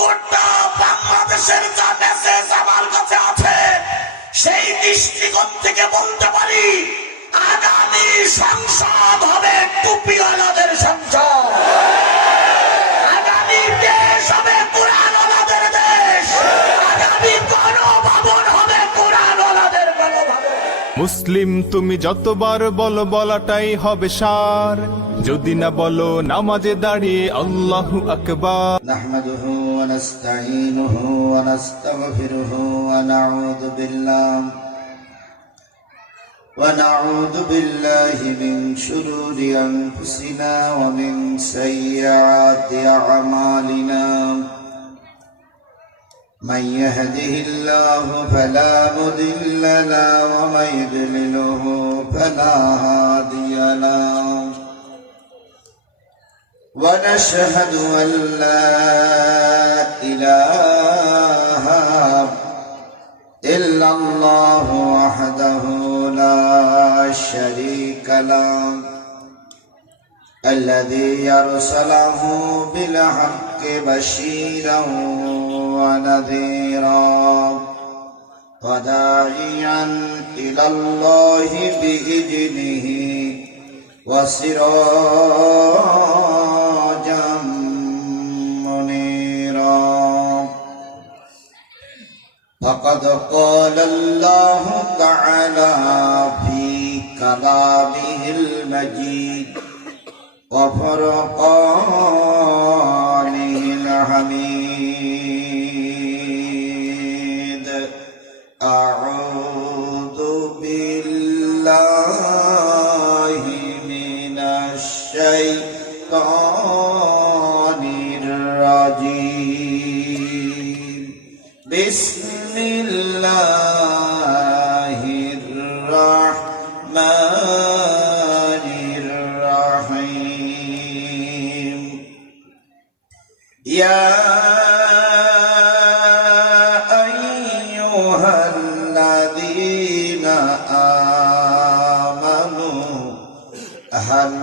গোটা বাংলাদেশের যা মেসেজ আমার কাছে আছে সেই দৃষ্টিকোণ থেকে বলতে পারি আগামী সংসদ হবে টুপিওয়ালাদের সংসদ, আগামী দেশ হবে কোরআনওয়ালাদের দেশ, আগামী গণভবন হবে কোরআনওয়ালাদের গণভবন। মুসলিম তুমি যতবার বলো বলাটাই হবে সার, যদি না বলো নামাজে দাঁড়িয়ে আল্লাহু আকবার। নাহমাদুহু ওয়া নাস্তাঈনুহু ওয়া নাস্তাগফিরুহু ওয়া নাউযু বিল্লাহি মিন শুরুরি আনফুসিনা ওয়া মিন সাইয়্যাতি আ'মালিনা। من يهده الله فلا مضل له ومن يضلله فلا هادي له ونشهد أن لا إله إلا الله وحده لا شريك له الذي أرسله بالحق بشيرا ونذيرا وداعيا إلى الله بإذنه وسراجا منيرا. فقد قال الله تعالى في كلامه المجيد وفرقانه الحميد. أعوذ بالله من الشيطان الرجيم. بسم الله الرحمن الرحيم. يا أيها الذين آمنوا هل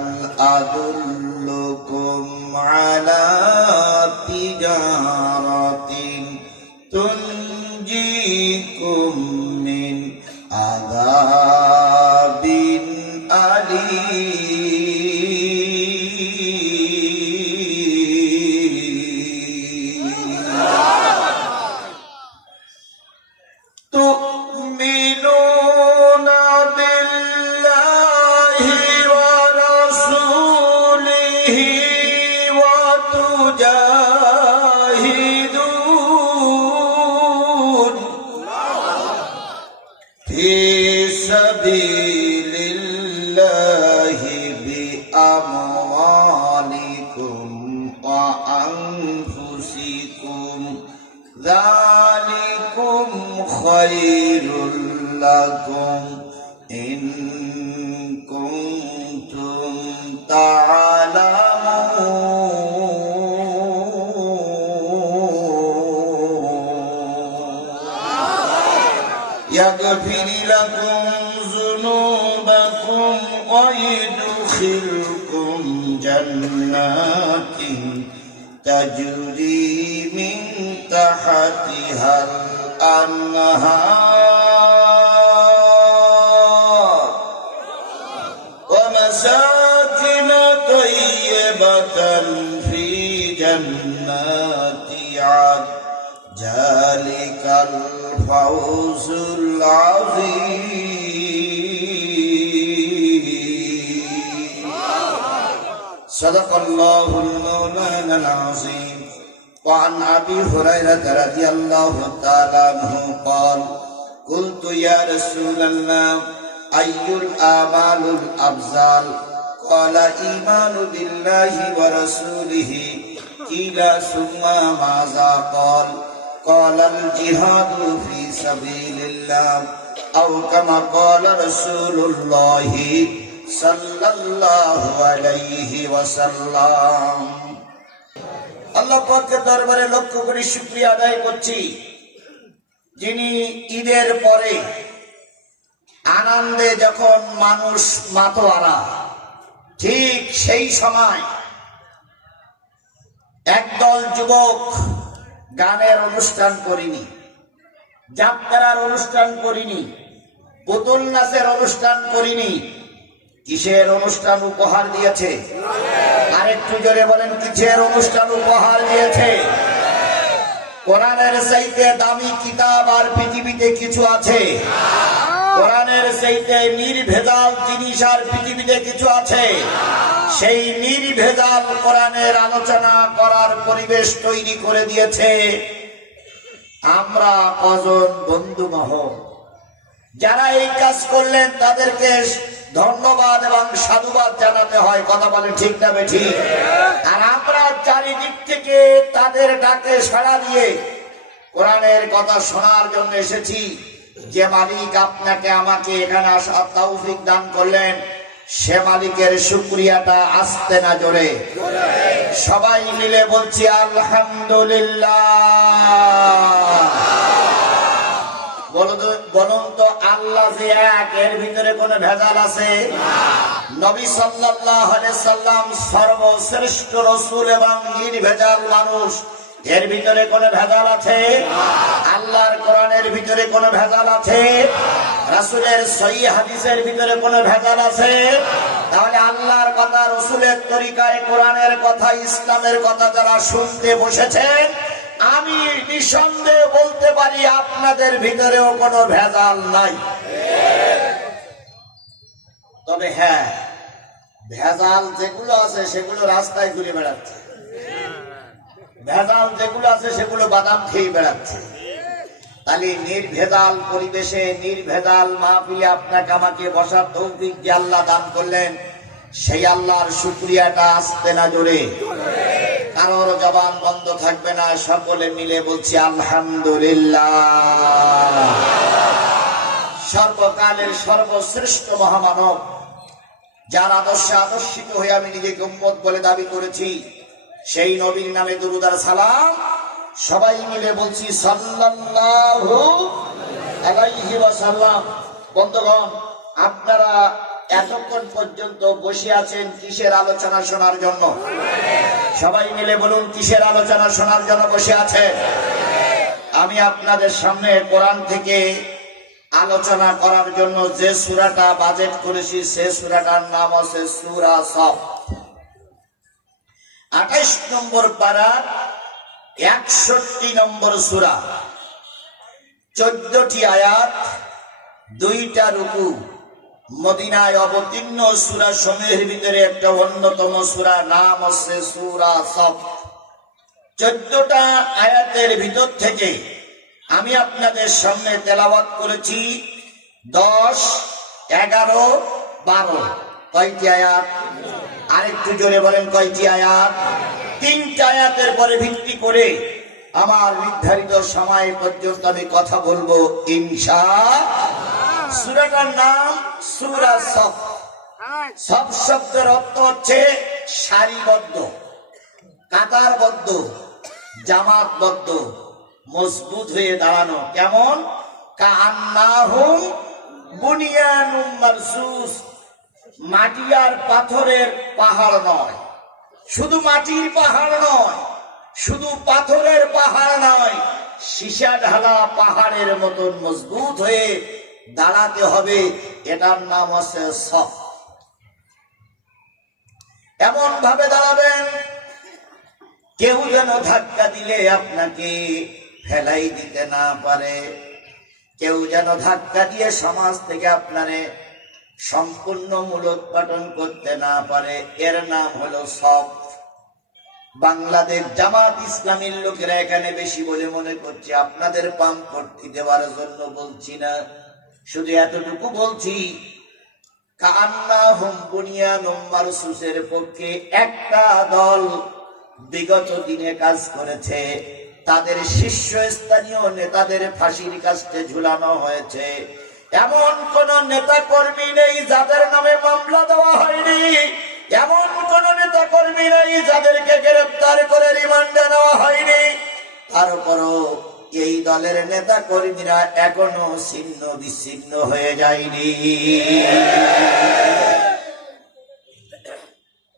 أدلكم على تجارة تنجيكم من عذاب أليم. تؤمنون بالله ورسوله وتجاهدون في سبيل الله بأموالكم وأنفسكم ذلكم خير لكم إن كنتم تعلمون. يغفر لكم ذنوبكم ويدخلكم جنات تجري من تحتها الأنهار ومساكن طيبة في جنات عدن. ذلك الفوز العظيم. صدق الله المولانا العظيم. وعن أبي هريرة رضي الله تعالى عنه قال قلت يا رسول الله أي الأعمال الأفضل؟ قال إيمان بالله ورسوله. قيل ثم ماذا؟ قال الجهاد في سبيل الله أو كما قال رسول الله صلى الله عليه وسلم. আল্লাহ পাকের দরবারে লক্ষ কোটি শুকরিয়া আদায় করছি, যিনি ঈদের পরে আনন্দে যখন মানুষ মাতোয়ারা, ঠিক সেই সময় একদল যুবক গানের অনুষ্ঠান করিনি, যাত্রার অনুষ্ঠান করিনি, পুতুল নাচের অনুষ্ঠান করিনি। কিসের অনুষ্ঠান উপহার দিয়েছে? আরেকটু জোরে বলেন, কিসের অনুষ্ঠান উপহার দিয়েছে? কোরআনের চাইতে দামি কিতাব আর পৃথিবীতে কিছু আছে? কোরআনের চাইতে নির্ভেজাল জিনিস আর পৃথিবীতে কিছু আছে? সেই নির্ভেজাল কোরআনের আলোচনা করার পরিবেশ তৈরি করে দিয়েছে আমরা কজন বন্ধু মহল। যারা এই কাজ করলেন তাদেরকে ধন্যবাদ এবং সাধুবাদ জানাতে হয়। কথা বলেন ঠিক না বেঠিক? আর আমরা চারিদিক থেকে তাদের ডাকে সাড়া দিয়ে কোরআনের কথা শোনার জন্য এসেছি। যে মালিক আপনাকে আমাকে এখানে আসার তৌফিক দান করলেন, সে মালিকের শুকরিয়াটা আসতে না জোরে সবাই মিলে বলছি আলহামদুলিল্লাহ। বলুন তো, আল্লাহ যে এক, এর ভিতরে কোনো ভেজাল আছে? নবী সাল্লাল্লাহু আলাইহি সাল্লাম সর্বশ্রেষ্ঠ রাসূল এবং নির্ভেজাল মানুষ, এর ভিতরে কোনো ভেজাল আছে? আল্লাহর কোরআনের ভিতরে কোনো ভেজাল আছে? রাসূলের সহিহ হাদিসের ভিতরে কোনো ভেজাল আছে? তাহলে আল্লাহর কথা, রাসূলের তরিকায় কোরআনের কথা, ইসলামের কথা যারা শুনতে বসেছেন, আমি নিঃসন্দেহে বলতে পারি আপনাদের ভিতরেও কোনো ভেজাল নাই। তবে হ্যাঁ, ভেজাল যেগুলো আছে সেগুলো রাস্তায় ঘুরে বেড়াচ্ছে, ভেজাল যেগুলো আছে সেগুলো বাদাম খেয়ে বেড়াচ্ছে। তাহলে নির্ভেজাল পরিবেশে, নির্ভেজাল মাহফিলে আপনাকে আমাকে বসার তৌফিক যে আল্লাহ দান করলেন, সেই আল্লাহর শুকরিয়াটা আসতে না জোরে। কারোর জবান বন্ধ থাকবে না, সকলে মিলে বলছি আলহামদুলিল্লাহ। সর্বকালের সর্বশ্রেষ্ঠ মহামানব, যার আদর্শে আদর্শিত হয়ে আমি নিজেকে উম্মত বলে দাবি করেছি, সেই নবীর নামে দুরূদ আর সালাম সবাই মিলে বলছি সাল্লাল্লাহু আলাইহি ওয়াসাল্লাম। বন্ধুগণ, আপনারা এতক্ষণ পর্যন্ত বসে আছেন কিসের আলোচনা শোনার জন্য? সবাই মিলে বলুন, কিসের আলোচনা শোনার জন্য বসে আছেন? আমি আপনাদের সামনে কোরআন থেকে আলোচনা করার জন্য যে সূরাটা বাজেট করেছি, সে সূরাটার নাম আছে সূরা সফ। 28 নম্বর পারা, 61 নম্বর সূরা, 14টি আয়াত, 2টা রুকু। মদিনায় অবতীর্ণ সূরা সমূহের ভিতরে একটা অন্যতম সূরা, নাম হচ্ছে সূরা সফ। 14টা আয়াতের ভিতর থেকে আমি আপনাদের সামনে তেলাওয়াত করেছি 10, 11, 12। কয়টি আয়াত? আরেকটু জোরে বলেন, কয়টি আয়াত? 3টা আয়াতের পরে ভিত্তি করে আমার নির্ধারিত সময় পর্যন্ত আমি কথা বলবো ইনশাআল্লাহ। সূরাটার নাম সূরা সফ। সফ শব্দের অর্থ হচ্ছে সারিবদ্ধ, কাতারবদ্ধ, জামাতবদ্ধ, মজবুত হয়ে দাঁড়ানো। কেমন? কাআন্নাহুম বুনিয়ানুম মারসুস। মাটি আর পাথরের পাহাড় নয়, শুধু মাটির পাহাড় নয়, শুধু পাথরের পাহাড় নয়, সীসা ঢালা পাহাড়ের মতন মজবুত হয়ে দাঁড়াতে হবে। এটার নাম আছে সফ। এমন ভাবে দাঁড়াবেন কেউ যেন ধাক্কা দিলে আপনাকে ফেলাই দিতে না পারে, কেউ যেন ধাক্কা দিয়ে সমাজ থেকে আপনারে সম্পূর্ণ মূলোৎপাটন করতে না পারে। এর নাম হলো সফ। বাংলাদেশ জামাত ইসলামীর লোকেরা এখানে বেশি বলে মনে করছে, আপনাদের পাম্পটি দেওয়ার জন্য বলছি না, শুধু এতটুকু বলছি, কাআন্নাহুম বুনিয়ানুম মারসুসের পক্ষে একটা দল বিগত দিনে কাজ করেছে। তাদের শীর্ষস্থানীয় নেতাদের ফাঁসির কাস্টে ঝুলানো হয়েছে। এমন কোন নেতা কর্মী নেই যাদের নামে মামলা দেওয়া হয়নি, এমন কোন নেতা কর্মী নেই যাদেরকে গ্রেফতার করে রিমান্ডে নেওয়া হয়নি। তারপরও এই দলের নেতা কর্মীরা এখনো ছিন্ন বিচ্ছিন্ন হয়ে যায়নি।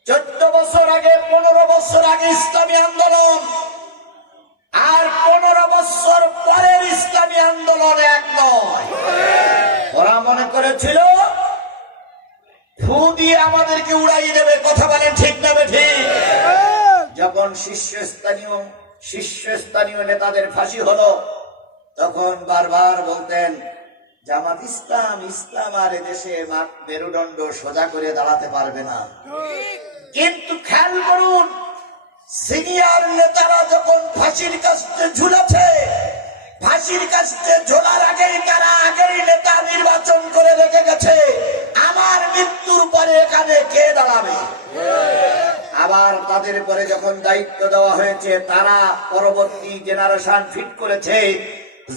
14 বছর আগে, 15 বছর আগে ইসলামী আন্দোলন, আর বলেছিল ফু দিয়ে আমাদেরকে উড়াই দেবে। কথা বলেন ঠিক না ঠিক? যখন শীর্ষস্থানীয় নেতাদের ফাঁসি হলো, তখন বারবার বলতেন জামাত ইসলাম আর এদেশে মেরুদণ্ড সোজা করে দাঁড়াতে পারবে না। কিন্তু খেয়াল করুন, সিনিয়র নেতারা যখন ফাঁসির কাস্টে ঝুলেছে, ফাঁসির কাস্টে ঝোলার আগেই তারা আগেই নেতা নির্বাচন করে রেখে গেছে, আমার মৃত্যুর পরে এখানে কে দাঁড়াবে। আবার তাদের পরে যখন দায়িত্ব দেওয়া হয়েছে, তারা পরবর্তী জেনারেশন ফিট করেছে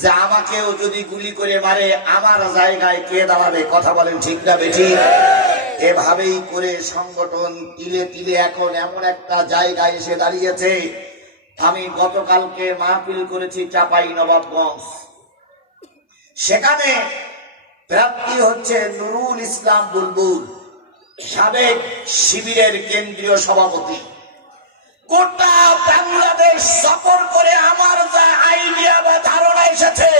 যে আমাকেও যদি গুলি করে মারে আমার জায়গায় কে দাঁড়াবে। কথা বলেন ঠিক না বেঠিক? এভাবেই করে সংগঠন তিলে তিলে এখন এমন একটা জায়গায় এসে দাঁড়িয়েছে। আমি গতকালকে মাহফিল করেছি চাঁপাইনবাবগঞ্জ। সেখানে প্রার্থী হচ্ছে নুরুল ইসলাম বুলবুল, সাবেক শিবিরের কেন্দ্রীয় সভাপতি। গোটা বাংলাদেশ সফর করে আমার যা আইডিয়া বা ধারণা এসেছে,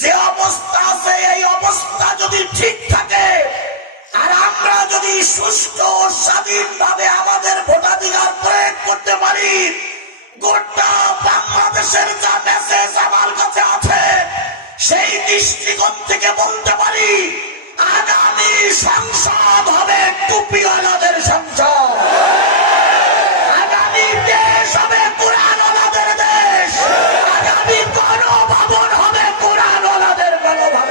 যে অবস্থা আছে এই অবস্থা যদি ঠিক থাকে আর আমরা যদি সুষ্ঠু ও স্বাধীনভাবে আমাদের ভোটাধিকার প্রয়োগ করতে পারি, গোটা বাংলাদেশের যা মেসেজ আমার কাছে আছে, সেই দৃষ্টিকোণ থেকে বলতে পারি আগামী সংসদ হবে টুপিওয়ালাদের সংসদ। আগামী দেশ হবে কোরআনওয়ালাদের দেশ। আগামী গণভবন হবে কোরআনওয়ালাদের গণভবন।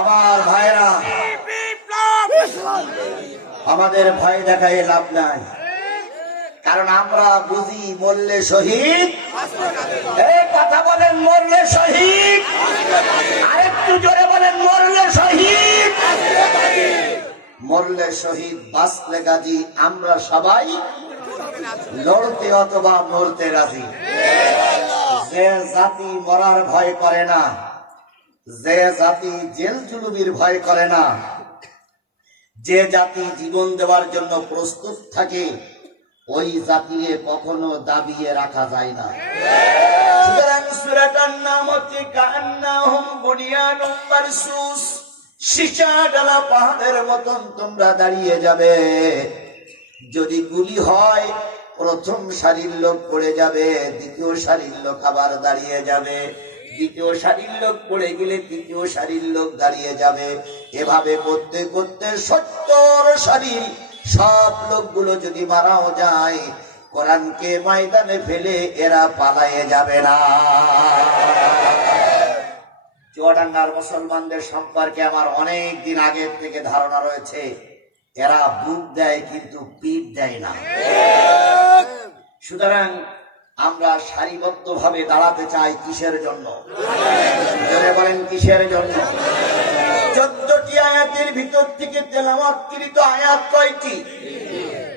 আমার ভাইরা, আমাদের ভয় দেখায় লাভ নাই, কারণ আমরা বুঝি মরলে শহীদ। এই কথা বলেন, মরলে শহীদ। আরেকটু জোরে বলেন, মরলে শহীদ। মরলে শহীদ, বাঁচলে গাজী। আমরা সবাই লড়তে অথবা মরতে রাজি। যে জাতি মরার ভয় করে না, যে জাতি জেল জুলুমির ভয় করে না, যে জাতি জীবন দেওয়ার জন্য প্রস্তুত থাকে, ওই জাতিকে কখনো দাবিয়ে রাখা যায় না। সুতরাং সূরাটার নাম হচ্ছে কান্নাহুম বুনিয়ানুম মারসুস। সীসা ডালা পাহাড়ের মতন তোমরা দাঁড়িয়ে যাবে। যদি গুলি হয়, প্রথম সারির লোক পড়ে যাবে, দ্বিতীয় সারির লোক আবার দাঁড়িয়ে যাবে, দ্বিতীয় সারির লোক পড়ে গেলে তৃতীয় সারির লোক দাঁড়িয়ে যাবে। এভাবে করতে করতে 70 সারির সব লোকগুলো যদি মারাও যায়, কোরআনকে ময়দানে ফেলে এরা পালায়ে যাবে না। চুয়াডাঙ্গার মুসলমানদের সম্পর্কে আমার অনেক দিন আগের থেকে ধারণা রয়েছে, এরা বুক দেয় কিন্তু পিঠ দেয় না। সুতরাং আমরা সারিবদ্ধ ভাবে দাঁড়াতে চাই। কিসের জন্য? বলেন কিসের জন্য? 14টি আয়াতের ভিতর থেকে তেলাওয়াতকৃত আয়াত কয়টি?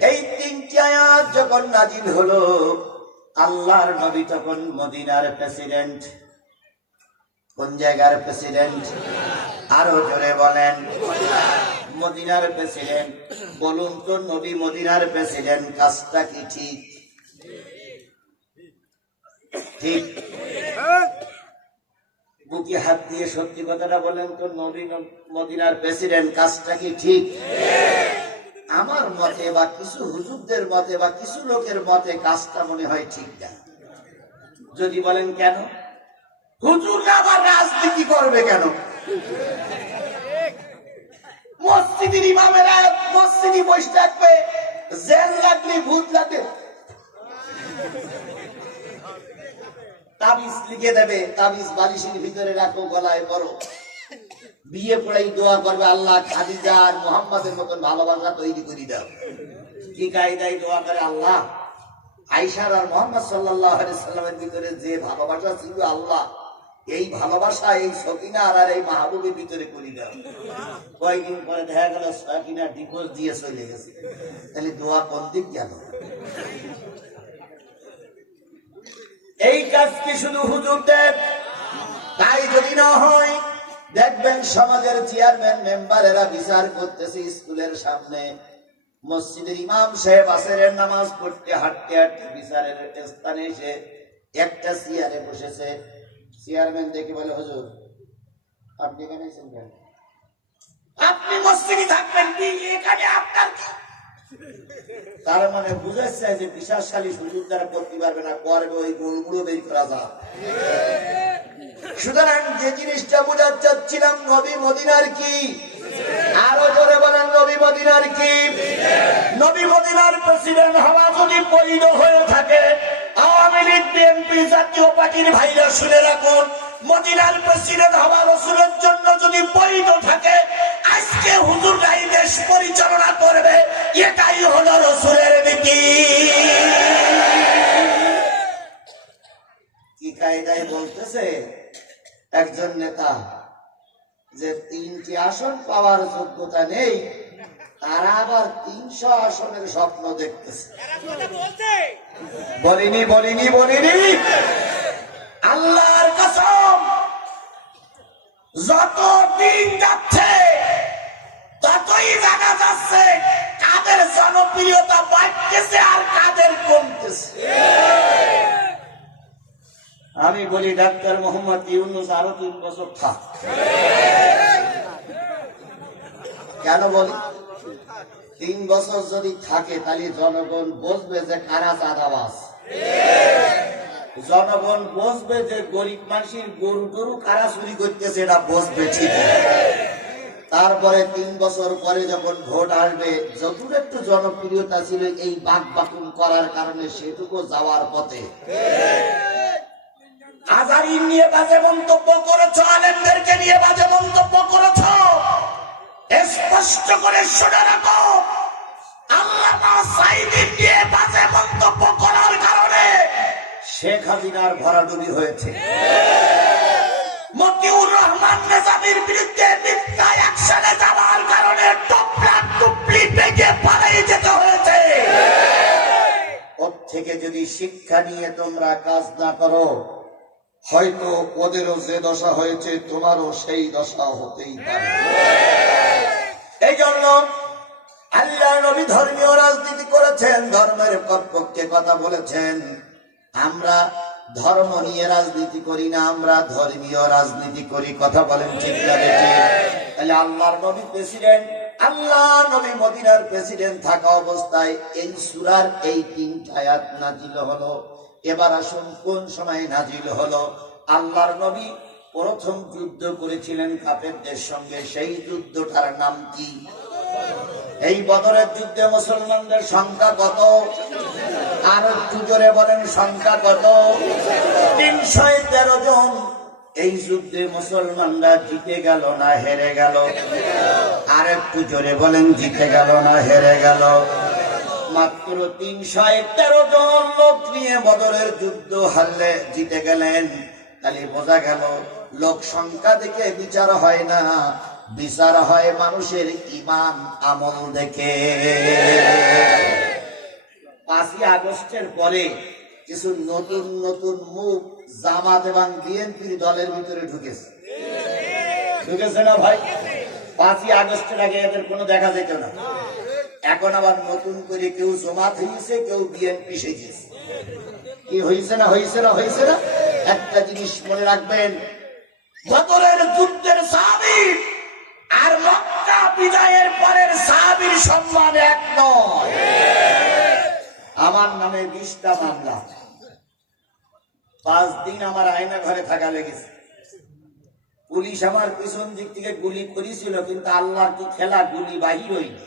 এই 3টি আয়াত যখন নাজিল হলো, আল্লাহর নবী তখন মদিনার প্রেসিডেন্ট। কোন জায়গার প্রেসিডেন্ট? আরো জোরে বলেন। মদিনার প্রেসিডেন্ট। বলুন তো, নবী মদিনার প্রেসিডেন্ট, কাজটা কি ঠিক? ঠিক? বুকে হাত দিয়ে সত্যি কথাটা বলেন তো, নবী মদিনার প্রেসিডেন্ট, কাজটা কি ঠিক? আমার মতে বা কিছু হুজুরদের মতে বা কিছু লোকের মতে কাজটা মনে হয় ঠিক না। যদি বলেন কেন? হুজুররা আবার রাজনীতি করবে কেন? মসজিদের ইমামেরা মসজিদে বসে থাকবে, জেল লাগলে ভূত লাগবে তাবিজ লিখে দেবে, তাবিজ বালিশের ভিতরে রাখো, গলায় পরো। বিয়ে পড়াই দোয়া করবে, আল্লাহ খাদিজা আর মুহাম্মাদের মতন ভালোবাসা তৈরি করে দাও। কি কায়দায় দোয়া করে? আল্লাহ আয়েশার আর মুহাম্মদ সাল্লাল্লাহু আলাইহি সাল্লামের ভিতরে যে ভালোবাসা ছিল, আল্লাহ এই ভালোবাসা এই সকিনা আর এই মাহবুবের ভিতরে করে দাও। কয়েকদিন পরে দেখা গেল সকিনা ডিভোর্স দিয়ে চলে গেছে। তাহলে দোয়া কোন দিক গেল? এই কাজ কি শুধু হুজুরদের? তাই যদি না হয়, দেখবেন সমাজের চেয়ারম্যান মেম্বারেরা বিচার করতেছে স্কুলের সামনে, মসজিদের ইমাম সাহেব আসরের নামাজ পড়তে হাঁটতে হাঁটতে বিচারের স্থানে এসে একটা চেয়ারে বসেছে। চেয়ারম্যান দেখে বলে, হুজুর আপনি এখানে এসেছেন কেন? আপনি মসজিদে থাকবেন কি এখানে আপনার কি? তার মানে বুঝাচ্ছে যে বিশ্বাসশালী সুযোগ দ্বারা করতে পারবে না, করবে ওই গোলগুলো বের করা যায়। সুতরাং যে জিনিসটা বোঝাতে চাচ্ছিলাম, নবী মদিনার কি, আরো জোরে বলেন নবী মদিনার কি। নবী মদিনার প্রেসিডেন্ট হওয়া যদি বৈধ হয়ে থাকে, আওয়ামী লীগ বিএনপি জাতীয় পার্টির ভাইরা শুনে রাখুন, মদিনার প্রেসিডেন্ট হওয়া রসুলের জন্য যদি বৈধ থাকে, আজকে হুজুররাই দেশ পরিচালনা করবে, এটাই হলো রসুলের নীতি। কি কায়দায় বলতেছে একজন নেতা যে 3টি আসন পাওয়ার যোগ্যতা নেই, তারা আবার 300 আসনের স্বপ্ন দেখতেছে। বলিনি বলিনি বলিনি, আল্লাহর কসম, যত দিন যাচ্ছে ততই জানা যাচ্ছে কাদের জনপ্রিয়তা বাড়তেছে আর কাদের কমতেছে। আমি বলি ডাক্তার মোহাম্মদ ইউনূস আরো 3 বছর থাক। কেন বলি? 3 বছর যদি থাকে তাহলে জনগণ বুঝবে যে কারা চাঁদাবাজ, জনগণ বুঝবে যে গরিব মানুষের গরু টরু কারা চুরি করতেছে, এটা বুঝবে ঠিক। তারপরে 3 বছর পরে যখন ভোট আসবে, যতটুকু একটু জনপ্রিয়তা ছিল এই বাক বাকুম করার কারণে সেটুকু যাওয়ার পথে। আজারিন নিয়ে বাজে মন্তব্য করেছ, আলেমদেরকে নিয়ে বাজে মন্তব্য করেছ, স্পষ্ট করে শুনে রাখো, আল্লামা সাঈদীর নিয়ে বাজে মন্তব্য করার কারণে শেখ হাসিনার ভরাডুবি হয়েছে। মতিউর রহমান নিজামীর বিরুদ্ধে মিথ্যা অ্যাকশনে যাওয়ার কারণে টপলা টুপলি বেগে পালিয়ে যেতে হয়েছে। ওর থেকে যদি শিক্ষা নিয়ে তোমরা কাজ না করো, হয়তো ওদেরও যে দশা হয়েছে তোমারও সেই দশা হতেই পারে। এই জন্য আল্লাহ নবী ধর্মীয় রাজনীতি করেছেন, ধর্মের পক্ষে কথা বলেছেন। আমরা ধর্ম নিয়ে রাজনীতি করি না, আমরা ধর্মীয় রাজনীতি করি। কথা বলেন ঠিক না বেঠিক? তাহলে আল্লাহর নবী প্রেসিডেন্ট, আল্লাহ নবী মদিনার প্রেসিডেন্ট থাকা অবস্থায় এই সূরার এই 3টা আয়াত নাজিল হলো। এবার আসুন কোন সময় নাজিল হলো? আল্লাহর নবী প্রথম যুদ্ধ করেছিলেন কাফেরদের সঙ্গে, সেই যুদ্ধটার নাম কি? এই বদরের যুদ্ধে মুসলমানদের সংখ্যা কত? আর একটু জোরে বলেন সংখ্যা কত? 313 জন। এই যুদ্ধে মুসলমানরা জিতে গেল না হেরে গেল? আর একটু জোরে বলেন, জিতে গেল না হেরে গেল? মাত্র 313 জন লোক নিয়ে বদরের যুদ্ধ হারলে জিতে গেলেন। তাহলে বোঝা গেল লোক সংখ্যা দেখে বিচার হয় না, বিচার হয় মানুষের ঈমান আমল দেখে। 5ই আগস্টের পরে কিছু নতুন নতুন মুখ জামাত এবং বিএনপির দলের ভিতরে ঢুকেছে না ভাই? 5ই আগস্টের আগে এদের কোনো দেখা যেত না। এখন আবার নতুন করে কেউ জামাত হয়েছে, কেউ বিএনপি সেজেছে। কি হয়েছে না হয়েছে না হয়েছে না? একটা জিনিস মনে রাখবেন, বদরের যুদ্ধের সাহাবী আর মক্কা বিজয়ের পরের সাহাবীর সম্মান এক নয়। আমার নামে 20টা মামলা, 5 দিন আমার আয়না ঘরে থাকা লেগেছে। পুলিশ আমার পিছন দিক থেকে গুলি করেছিল, কিন্তু আল্লাহর কি খেলা, গুলি বাহির হইনি।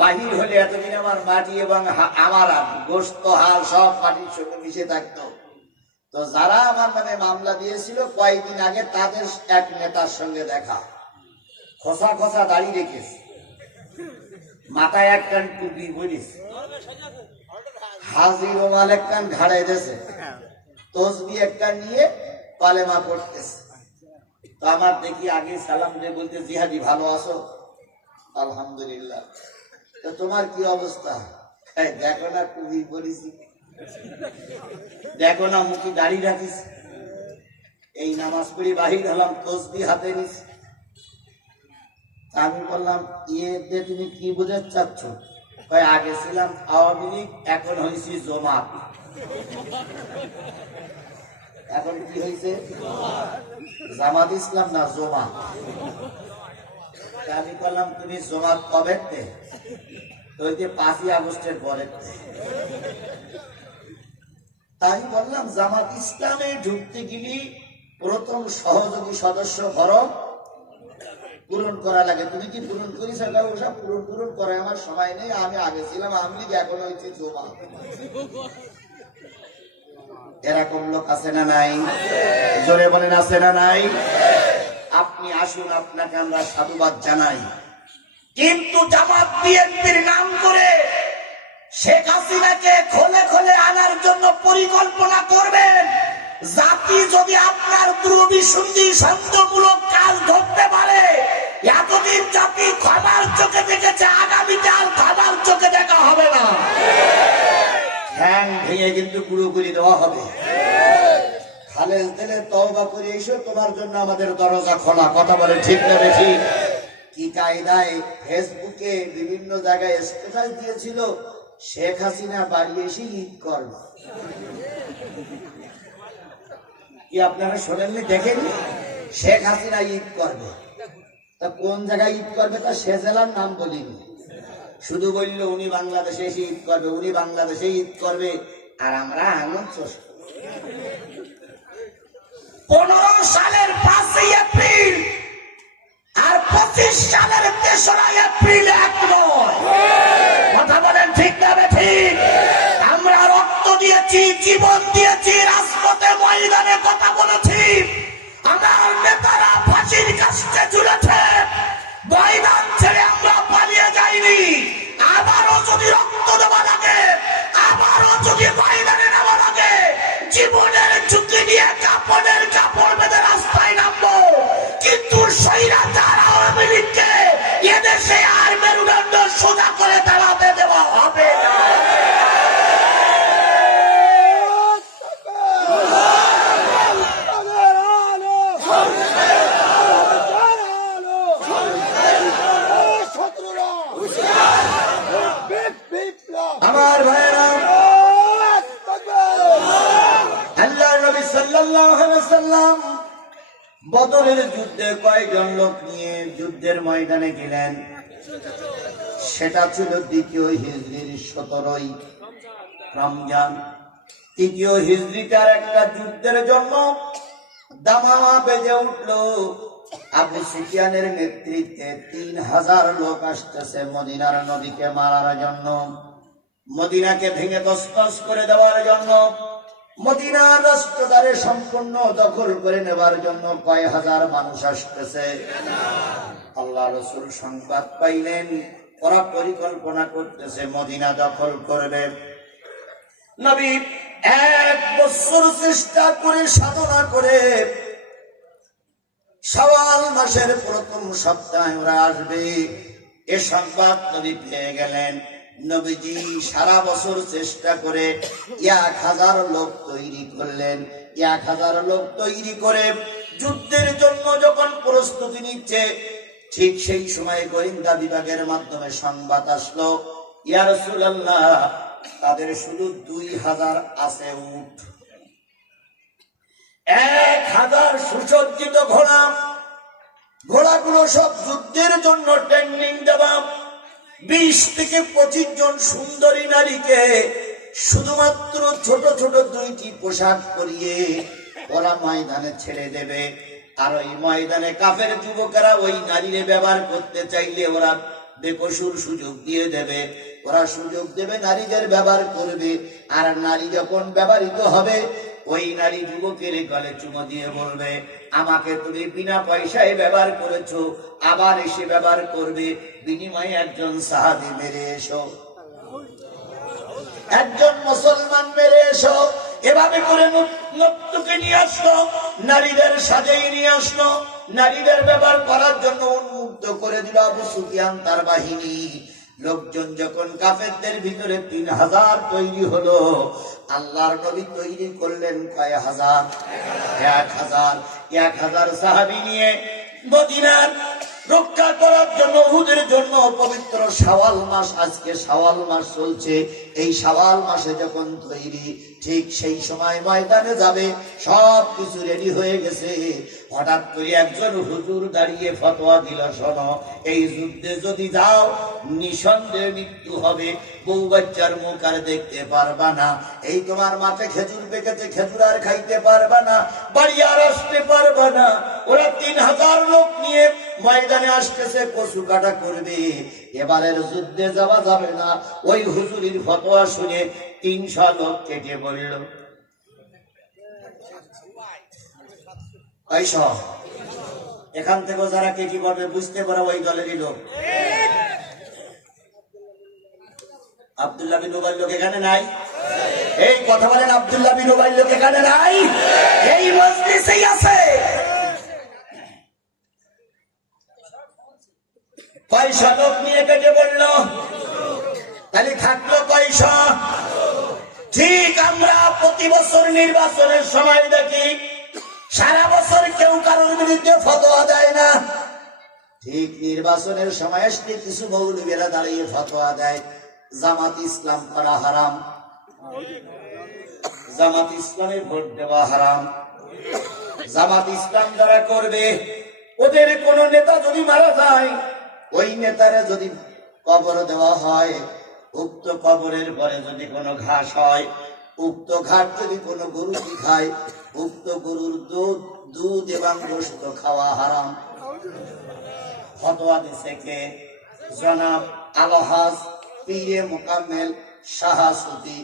বাহির হলে এতদিন আমার মাটি এবং আমার গোস্ত হাল সব মাটির সঙ্গে মিশে থাকতো। তো যারা আমার নামে মামলা দিয়েছিল কয়েকদিন আগে, তাদের এক নেতার সঙ্গে দেখা, খোসা খোসা দাড়ি রেখেছে, মাথায় একখান টুপি পরিস, হাজি রুমাল একখান ঘাড়াই দিয়েছে, তসবি একটা নিয়ে কালেমা পড়তেছে। তো আমার দেখি আগে সালাম দিয়ে বলতে, জিহাদি ভালো আছো? আলহামদুলিল্লাহ। তো তোমার কি অবস্থা? দেখো না টুপি পরিছি, দেখো না মুখে দাড়ি রাখিস। এই নামাজ পড়ি বাহির হলাম, তসবি হাতে নিস। আমি বললাম, ইয়ে দিয়ে তুমি কি বোঝাতে চাচ্ছ? কয়, আগে ছিলাম আওয়ামী লীগ, এখন হয়েছি জমাত। এখন কি হয়েছে? জামাত ইসলাম না জমাত। আমি বললাম, তুমি জমাত কবে? ওই যে 5ই আগস্টের পরে। তাই বললাম, জামাত ইসলামে ঢুকতে গেলে প্রথম সহযোগী সদস্য ফরম পূরণ করা লাগে। তুমি কি পূরণ করিস? ওসব পূরণ করে আমার সময় নেই, আমি আগে ছিলাম আওয়ামী লীগ, এখন হয়েছে জমাত। এরকম লোক আছে না নাই? জোরে বলেন, আছে না নাই? আপনি আসুন, আপনাকে আমরা সাধুবাদ জানাই। কিন্তু জামাত বিএনপির নাম করে শেখ হাসিনাকে খোলে খোলে আনার জন্য পরিকল্পনা করবেন। জাতি যদি আপনার দুর্বিসন্ধি সন্দেহমূলক কাজ ধরতে পারে, এতদিন জাতি ক্ষমার চোখে দেখেছে, আগামীতে আর ক্ষমার চোখে দেখা হবে না। ঠ্যাং ভেঙে কিন্তু গুঁড়ো করে দেওয়া হবে। খালেজ দিলে তওবা করে এসো, তোমার জন্য আমাদের দরজা খোলা। কথা বলে ঠিক না ঠিক? কি কায়দায় ফেসবুকে বিভিন্ন জায়গায় স্ট্যাটাস দিয়েছিল, শেখ হাসিনা বাড়ি এসে ঈদ করবে। কি আপনারা শোনেননি, দেখেননি? শেখ হাসিনা ঈদ করবে। তা কোন জায়গায় ঈদ করবে তা সে জেলার নাম বলিনি, শুধু বললো উনি বাংলাদেশে এসে ঈদ করবে, উনি বাংলাদেশে ঈদ করবে, আর আমরা আনন্দ। 15 সালের 5ই এপ্রিল আর 25 সালের 3রা এপ্রিল এক নয়। কথা বলেন ঠিক না ঠিক? আমরা রক্ত দিয়েছি, জীবন দিয়েছি, রাজপথে ময়দানে কথা বলেছি। আমার নেতারা ফাঁসির কাছে ঝুলেছে, ময়দান ছেড়ে আমরা পালিয়ে যাইনি। আবারও যদি রক্ত দেওয়া লাগে, আবারও যদি ময়দানে নেওয়া লাগে, জীবনের ঝুঁকি নিয়ে কাপড়ের কাপড় বেঁধে রাস্তায় নামবো। কিন্তু স্বৈরাচার আওয়ামী লীগকে এদেশে আর মেরুদণ্ড সোজা করে দাঁড়াতে দেওয়া হবে না। আমার ভাইরা, আল্লাহ নবী সাল্লাল্লাহু আলাইহি ওয়াসাল্লাম বদরের যুদ্ধে কয়েকজন লোক নিয়ে যুদ্ধের ময়দানে গেলেন। সেটা ছিল 2য় হিজরির 17ই রমজান। 3য় হিজরিটার একটা যুদ্ধের জন্য দামামা বেজে উঠল। আবু সুফিয়ানের নেতৃত্বে 3000 লোক আসতেছে মদিনার নবীকে মারার জন্য, মদিনাকে ভেঙে তছনছ করে দেওয়ার জন্য, মদিনার রাষ্ট্রদ্বারে সম্পূর্ণ দখল করে নেবার জন্য কয় হাজার মানুষ আসতেছে। আল্লাহ রাসূল সংবাদ পাইলেন, ওরা পরিকল্পনা করতেছে মদিনা দখল করবে। নবী 1 বছর চেষ্টা করে, সাধনা করে, শাওয়াল মাসের প্রথম সপ্তাহে ওরা আসবে এ সংবাদ নবী পেয়ে গেলেন। নবীজি সারা বছর চেষ্টা করে 1000 লোক তৈরি করলেন। 1000 লোক তৈরি করে যুদ্ধের জন্য যখন প্রস্তুতি নিচ্ছে, ঠিক সেই সময় গোয়েন্দা বিভাগের মাধ্যমে সংবাদ আসলো, ইয়া রাসূলুল্লাহ, তাদের শুধু 2000 আছে উট, 1000 সুসজ্জিত ঘোড়া। ঘোড়াগুলো সব যুদ্ধের জন্য ট্রেনিং দেওয়া। 20 থেকে 25 জন সুন্দরী নারীকে শুধুমাত্র ছোট ছোট 2টি পোশাক পরিয়ে ওরা ময়দানে ছেড়ে দেবে। আর ওই ময়দানে কাফের যুবকেরা ওই নারীরে ব্যবহার করতে চাইলে ওরা বেকসুর সুযোগ দিয়ে দেবে। ওরা সুযোগ দেবে, নারীদের ব্যবহার করবে। আর নারী যখন ব্যবহৃত হবে, ওই নারী যুবকের গলে চুমো দিয়ে বলবে, আমাকে তুমি বিনা পয়সায় ব্যবহার করেছো, আবার এসে ব্যবহার করবে, বিনিময়ে একজন সাহাবী মেরে এসো, একজন মুসলমান মেরে এসো। এভাবে করে নর্তকী নিয়ে আসলো, নারীদের সাজাই নিয়ে আসলো, নারীদের ব্যবহার করার জন্য উন্মুক্ত করে দিল আবু সুফিয়ান তার বাহিনী। লোকজন যখন কাফেরদের ভিতরে 3000 তৈরি হলো, আল্লাহর নবী তৈরি করলেন কয় হাজার? 1000 সাহাবী নিয়ে মদিনার রক্ষা করার জন্য, উহুদের জন্য পবিত্র শাওয়াল মাস, আজকে শাওয়াল মাস চলছে, এই শাওয়াল মাসে যখন তৈরি, ঠিক সেই সময় ময়দানে যাবে, সব কিছু রেডি হয়ে গেছে। হঠাৎ করে একজন হুজুর দাঁড়িয়ে ফতোয়া দিল, শোনো, এই যুদ্ধে যদি যাও নিঃসন্দেহে মৃত্যু হবে, বউ বাচ্চার মুখ আর দেখতে পারবা না, এই তোমার মাঠে খেজুর পেকেছে, খেজুর আর খাইতে পারবা না, বাড়ি আর আসতে পারবা না। ওরা 3000 লোক নিয়ে ময়দানে আসতেছে, কচু কাটা করবে, এবারের যুদ্ধে যাওয়া যাবে না। ওই হুজুরির ফতোয়া শুনে 300 লোক কেটে বলল, এখান থেকে যারা কেটে পড়বে বুঝতে পারে ওই দলেরই লোক। আব্দুল্লাহ বিন উবাই লোক এখানে নাই? এই কথা বলেন, আব্দুল্লাহ বিন উবাই লোক এখানে নাই? এই মজলিসেই আছে। পয়সা লোক নিয়ে কেটে বলল, তাহলে থাকলো পয়সা। ঠিক আমরা প্রতি বছর নির্বাচনের সময় দেখি সারা বছর কেউ কারোর বিরুদ্ধে ফতোয়া দেয় না, ঠিক নির্বাচনের সময় আসলে কিছু মৌলবীরা দাঁড়িয়ে ফতোয়া দেয়, জামাত ইসলাম করা হারাম, জামাত ইসলামে ভোট দেওয়া হারাম, জামাত ইসলাম যারা করবে ওদের কোন নেতা যদি মারা যায়, ওই নেতারে যদি কবর দেওয়া হয়, উক্ত কবরের পরে যদি কোনো ঘাস হয়, উক্ত ঘাস যদি কোনো গরু খায়, উক্ত গরুর দুধ এবং গোশত খাওয়া হারাম। ফতোয়া দিছে কে? জনাব আলহাজ পীরে মুকাম্মেল শাহাসুতি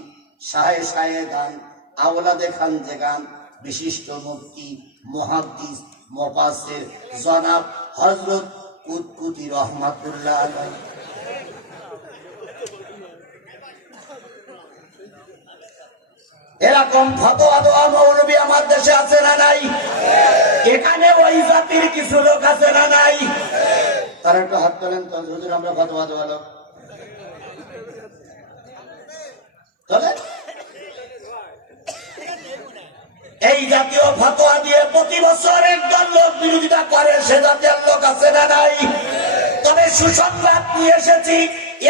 শাহে শাহেদান আওলাদে খান জেগান, বিশিষ্ট মুফতি মুহাদ্দিস মুফাসসির জনাব হযরত কুতকুতি রহমাতুল্লাহ আলাইহি। এরকম ফতোয়া দেওয়া মৌলবী আমার দেশে আছে না নাই? এখানে ওই জাতির কিছু লোক আছে না নাই? তারা একটু হাত তোলেন তো, হুজুর আমরা ফতোয়া দেওয়া লোক। এই জাতীয় ফতোয়া দিয়ে প্রতি বছর একদল লোক বিরোধিতা করে, সে জাতীয় লোক আছে না নাই? তবে সুসংবাদ নিয়ে এসেছি,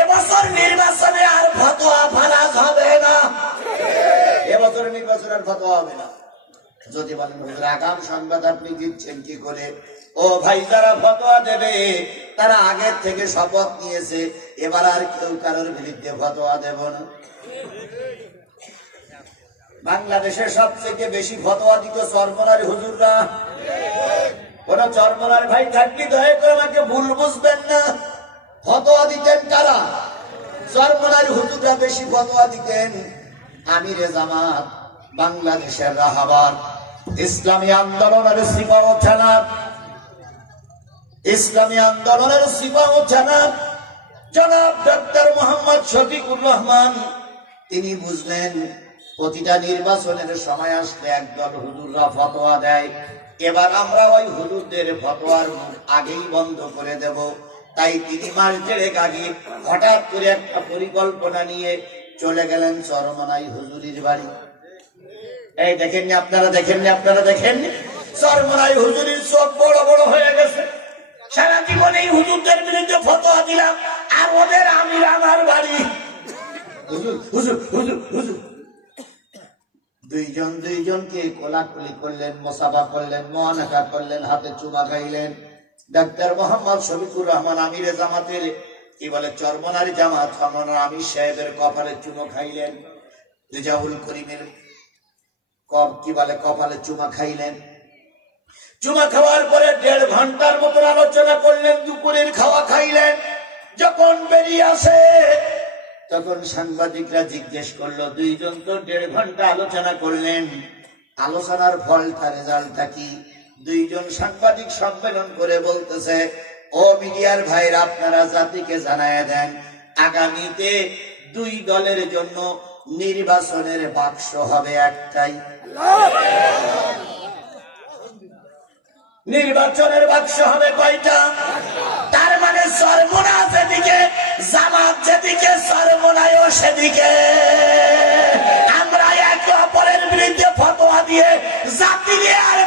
এবছর নির্বাচনে আর ফতোয়া ফারাজ হবে না। এবছর নির্বাচনের ফতোয়া হবে না। যদি বলেন হুজুর আগাম সংবাদ আপনি দিচ্ছেন কি করে? ও ভাই, যারা ফতোয়া দেবে তারা আগের থেকে শপথ নিয়েছে, এবার আর কেউ কারোর বিরুদ্ধে ফতোয়া দেব না। বাংলাদেশের সবথেকে বেশি ফতোয়া দিত চরমনারী হুজুররা। কোন চরমনার ভাই থাকলে দয়া করে আমাকে ভুল বুঝবেন না, ফতোয়া দিতেন কারা? চরমনারী হুজুররা বেশি ফতোয়া দিতেন। আমিরে জামাত, বাংলাদেশের রাহাবার, ইসলামী আন্দোলনের সিপাহ থানা, ইসলামী আন্দোলনের সিপাহ থানা জনাব ডক্টর মোহাম্মদ শফিকুর রহমান, তিনি বুঝলেন প্রতিটা নির্বাচনের সময় আসলে একদল হুজুররা ফতোয়া দেয়, এবার আমরা ওই হুজুরদের ফতোয়ার মুখ আগেই বন্ধ করে দেব। তাই তিনি মাস দেড়েক আগে হঠাৎ করে একটা পরিকল্পনা নিয়ে চলে গেলেন চরমনাই হুজুরির বাড়ি। এই দেখেননি আপনারা, দেখেননি আপনারা, দেখেননি চরমনাই হুজুরির চোখ বড় বড় হয়ে গেছে। সারা জীবন এই হুজুরদের বিরুদ্ধে ফতোয়া দিলাম, আর ওদের আমির আমার বাড়ি। হুজুর হুজুর হুজুর হুজুর দুইজনকে কোলাকুলি করলেন, মোসাফা করলেন, মোয়ানাকা করলেন, হাতে চুমা খাইলেন। ডাক্তার মোহাম্মদ শফিকুর রহমান আমিরে জামাতের কি বলে চরমনারী জামাত আমির সাহেবের কপালে চুমো খাইলেন। রেজাউল করিমের কি বলে কপালে চুমা খাইলেন। চুমা খাওয়ার পরে 1.5 ঘন্টার মতন আলোচনা করলেন, দুপুরের খাওয়া খাইলেন। যখন বেরিয়ে আসে তখন সাংবাদিকরা জিজ্ঞেস করলো, দুইজন তো 1.5 ঘন্টা আলোচনা করলেন, আলোচনার ফলটা রেজাল্টটা কি? দুইজন সাংবাদিক সম্মেলন করে বলতেছে, ও মিডিয়ার ভাইরা, আপনারা জাতিকে জানায় দেন আগামীতে 2 দলের জন্য নির্বাচনের বাক্স হবে একটাই। নির্বাচনের বাক্স হবে কয়টা? তার মানে সর্বনাশ এদিকে জামাত যেদিকে সর্বনায়ও সেদিকে। আমরা একে অপরের বিরুদ্ধে ফতোয়া দিয়ে জাতি নিয়ে আর